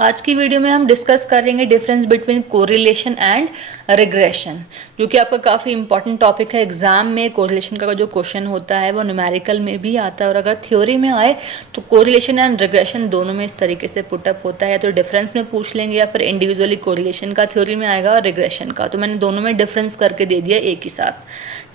आज की वीडियो में हम डिस्कस करेंगे difference between correlation and regression, जो कि आपका काफ़ी इंपॉर्टेंट टॉपिक है। एग्जाम में कोरिलेशन का जो क्वेश्चन होता है वो न्यूमेरिकल में भी आता है, और अगर थ्योरी में आए तो कोरिलेशन एंड रिग्रेशन दोनों में इस तरीके से पुटअप होता है, या तो डिफरेंस में पूछ लेंगे या फिर इंडिविजुअली कोरिलेशन का थ्योरी में आएगा और रिग्रेशन का। तो मैंने दोनों में डिफरेंस करके दे दिया एक ही साथ,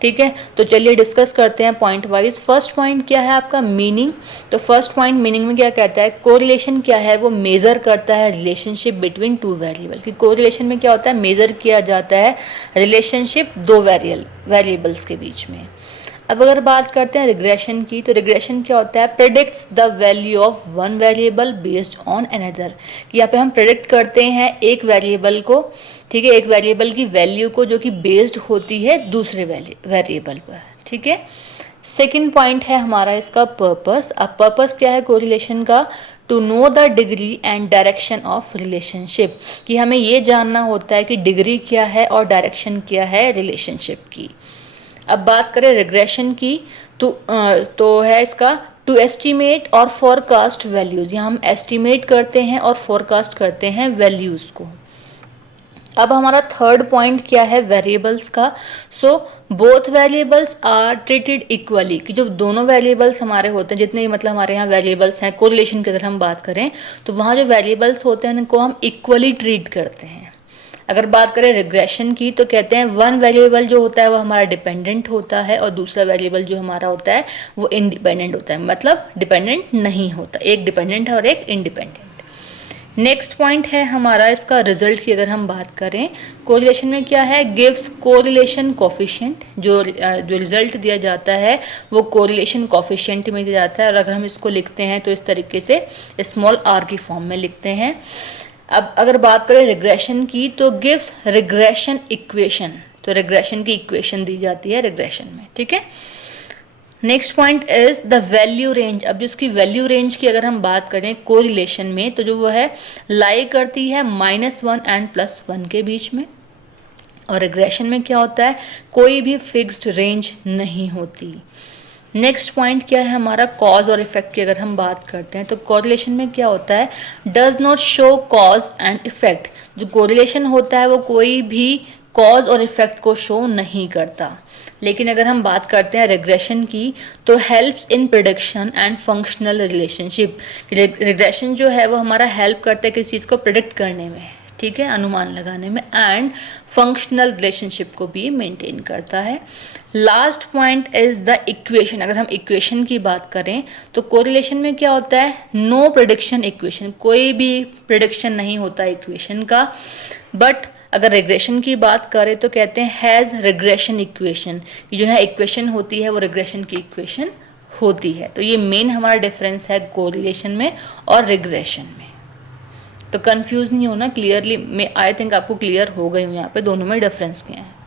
ठीक है। तो चलिए डिस्कस करते हैं पॉइंट वाइज। फर्स्ट पॉइंट क्या है आपका, मीनिंग। तो फर्स्ट पॉइंट मीनिंग में क्या कहता है, कोरिलेशन क्या है, वो मेजर करता है रिलेशनशिप बिटवीन टू वेरिएबल। कि कोरिलेशन में क्या होता है, मेजर किया जाता है रिलेशनशिप दो वेरिएबल्स के बीच में। अब अगर बात करते हैं रिग्रेशन की, तो रिग्रेशन क्या होता है, predicts the value of one variable based on another. कि यहाँ पे हम प्रेडिक्ट करते हैं एक वेरिएबल को, ठीक है, एक वेरिएबल की वैल्यू को जो कि बेस्ड होती है दूसरे वेरिएबल पर, ठीक है। सेकेंड पॉइंट है हमारा इसका पर्पस। अब पर्पस क्या है कोरिलेशन का, to know the degree and direction of relationship. कि हमें ये जानना होता है कि डिग्री क्या है और डायरेक्शन क्या है रिलेशनशिप की। अब बात करें रिग्रेशन की, तो है इसका टू एस्टिमेट और फोरकास्ट वैल्यूज़। यहाँ हम एस्टिमेट करते हैं और फोरकास्ट करते हैं वैल्यूज़ को। अब हमारा थर्ड पॉइंट क्या है वेरिएबल्स का। So both variables are treated equally. कि जो दोनों वेरिएबल्स हमारे होते हैं, जितने भी मतलब हमारे यहाँ वेरिएबल्स हैं, कोरिलेशन की अगर हम बात करें तो वहाँ जो वेरिएबल्स होते हैं उनको हम इक्वली ट्रीट करते हैं। अगर बात करें रिग्रेशन की, तो कहते हैं वन वेरिएबल जो होता है वो हमारा डिपेंडेंट होता है और दूसरा वेरिएबल जो हमारा होता है वो इंडिपेंडेंट होता है, मतलब डिपेंडेंट नहीं होता, एक डिपेंडेंट है और एक इंडिपेंडेंट। नेक्स्ट पॉइंट है हमारा इसका रिजल्ट की। अगर हम बात करें कोरिलेशन में क्या है, गिव्स कोरिलेशन कोफिशिएंट। जो रिजल्ट दिया जाता है वो कोरिलेशन कोफिशिएंट में दिया जाता है, और अगर हम इसको लिखते हैं तो इस तरीके से स्मॉल आर की फॉर्म में लिखते हैं। अब अगर बात करें रिग्रेशन की, तो गिव्स रिग्रेशन इक्वेशन। तो रिग्रेशन की इक्वेशन दी जाती है रिग्रेशन में, ठीक है। Next point is the value range. अब जिसकी वैल्यू रेंज की अगर हम बात करें कोरिलेशन में, तो जो वो है लाई करती है -1 एंड +1 के बीच में, और रिग्रेशन में क्या होता है, कोई भी फिक्स्ड रेंज नहीं होती। नेक्स्ट पॉइंट क्या है हमारा, कॉज और इफेक्ट की अगर हम बात करते हैं, तो कोरिलेशन में क्या होता है, does not show cause and effect. जो कोरिलेशन होता है वो कोई भी कॉज और इफेक्ट को शो नहीं करता। लेकिन अगर हम बात करते हैं रिग्रेशन की, तो helps in prediction and functional relationship. Regression जो है वो हमारा हेल्प करता है किसी चीज़ को प्रिडिक्ट करने में, ठीक है, अनुमान लगाने में, एंड फंक्शनल रिलेशनशिप को भी मेंटेन करता है। Last point is the equation. अगर हम इक्वेशन की बात करें तो कोरिलेशन में क्या होता है, नो प्रिडिक्शन इक्वेशन, कोई भी प्रिडिक्शन नहीं होता इक्वेशन का। बट अगर रिग्रेशन की बात करें तो कहते हैं हैज़ रिग्रेशन इक्वेशन। जो है इक्वेशन होती है वो रिग्रेशन की इक्वेशन होती है। तो ये मेन हमारा डिफरेंस है कोरिलेशन में और रिग्रेशन में। तो कंफ्यूज नहीं होना, क्लियरली मैं आई थिंक आपको क्लियर हो गई हूँ यहाँ पे दोनों में डिफरेंस क्या है।